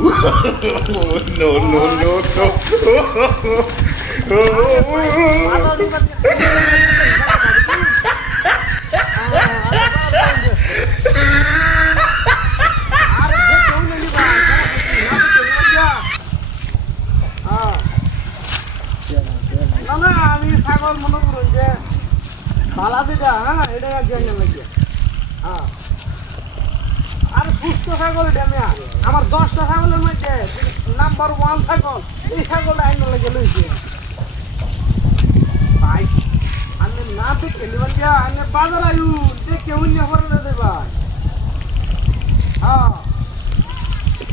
No, no, no, না আমি ছাগল মনে করুন যে পালা দিটা হ্যাঁ এটা একজন লাগে হ্যাঁ আর সুস্থ ছাগল এটা আমি আমার 10টা ছাগলের মধ্যে নাম্বার 1 ছাগল এই ছাগলটা আইন লাগে লইছে ভাই আমি না দেখে নিবেন গিয়া আমি বাজার আয়ু দেখে অন্য করে দেবা হ্যাঁ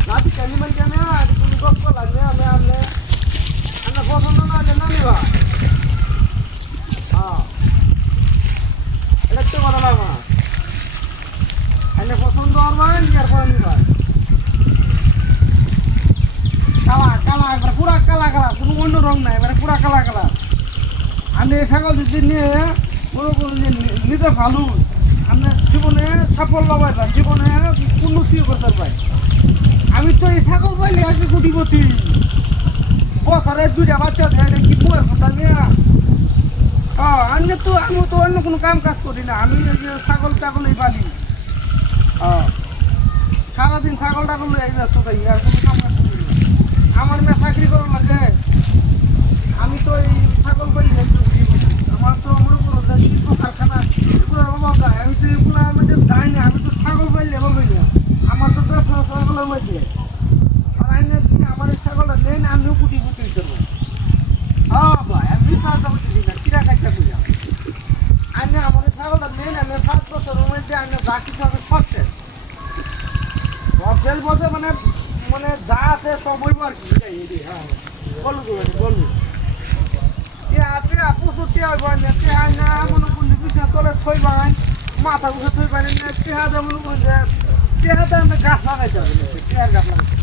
না দেখে নিবেন গিয়া না তুমি গপ্প লাগবে আমি আপনি পছন্দ না হলে না নিবা হ্যাঁ এটা তো কথা লাগবে না এনে পছন্দ করবেন আর করে নিবেন কালা কালা একবার পুরা কালা কালা কোনো অন্য রং নাই এবারে পুরা কালা কালা আমি এই ছাগল যদি নিয়ে মনে করুন যে নিতে ভালো আপনার জীবনে সাফল্য পাইবেন জীবনে উন্নতি করতে পাই আমি তো এই ছাগল পাইলে আজকে কোটিপতি বছরে 2টা বাচ্চা দেয় কি পুয়ার কথা নিয়ে আমি তো অন্য কোনো কাম কাজ করি না আমি এই যে ছাগল টাগলই পালি সারাদিন ছাগল টাগল এই ব্যস্ত থাকি আর কোনো কাম কাজ করি না আমার মেয়ে চাকরি করার লাগে আমি তো এই ছাগল পালি আমার তো মনে করো যে শিল্প কারখানা এগুলোর অভাব নাই আমি তো এগুলোর মধ্যে যাই না আমি তো ছাগল পাইলে এভাবে না আমার তো ছাগলের মধ্যে আর আইনে আমার এই ছাগলটা নেই না আমিও কুটি কুটি করবো হ্যাঁ ভাই আমি ছাগলটা কুটি না কিরা কাজটা করি আইনে আমার এই ছাগলটা নেই না আমি 5 বছরের মধ্যে আইনে যা কিছু আছে সব শেষ সব বলতে মানে মানে যা আছে সব হইব আর কি হ্যাঁ বলু বলু প্রচুর টিয়া হইব না মনে করলি পিছিয়ে তলে থই বাই মাথা গুছে থই পারেন না টিহাতে মনে করি যে টিহাতে আমি গাছ লাগাইতে হবে টিহার গাছ লাগাইতে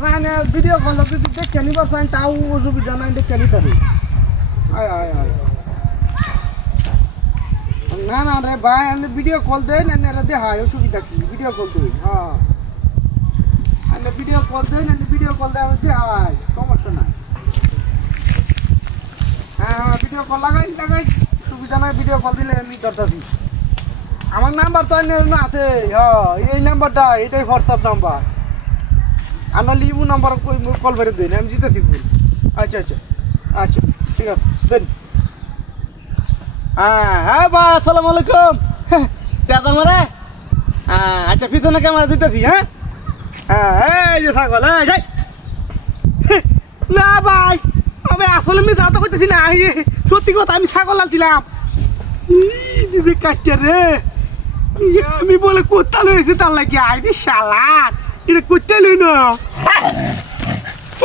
হ্যাঁ না ভিডিও কল যদি দেখে নিবা চাই তাও অসুবিধা নাই দেখে নিতে পারি আয় আয় আয় না না রে ভাই আমি ভিডিও কল দেই না না দেখাই অসুবিধা কি ভিডিও কল দেই হ্যাঁ আমি ভিডিও কল দেই না ভিডিও কল দেই আমি দেখাই সমস্যা নাই হ্যাঁ ভিডিও কল লাগাই সুবিধা নাই ভিডিও কল দিলে আমি ধরতাছি আমার নাম্বার তো না আছে হ্যাঁ এই নাম্বারটা এটাই হোয়াটসঅ্যাপ নাম্বার আমরা লিমু নাম্বার কল করে দিই আমি জিতেছি আচ্ছা আচ্ছা আচ্ছা ঠিক আছে দেন হ্যাঁ বা আসসালামু আলাইকুম দাদা মারে আচ্ছা পিছনে ক্যামেরা দিতেছি হ্যাঁ হ্যাঁ এই যে ছাগল যাই না ভাই আমি আসলে আমি যাতা করতেছি না সত্যি কথা আমি ছাগল আনছিলাম দিদি কাটছে রে আমি বলে কোথা লইছি তার লাগে আইনি শালার এটা করতে লই না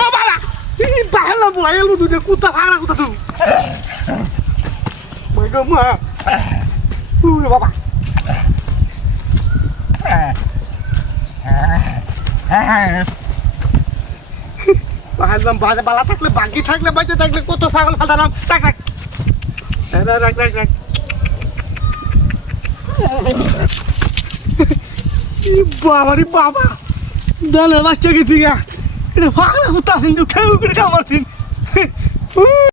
ও বাবা বাহেলা বয়েল দুটো কোথা ভাড়া কোথা তুমি বইডো মা ওরে বাবা বাহালাম বাজে বালা থাকলে বাকি থাকলে বাইতে থাকলে কত ছাগল ফাটালাম টাক টাক রাখ রাখ রাখ বাবারে বাবা দালে বাচ্চা গেছি গা এটা পাগলা কুত্তা সিন খেয়ে করে কামারছিন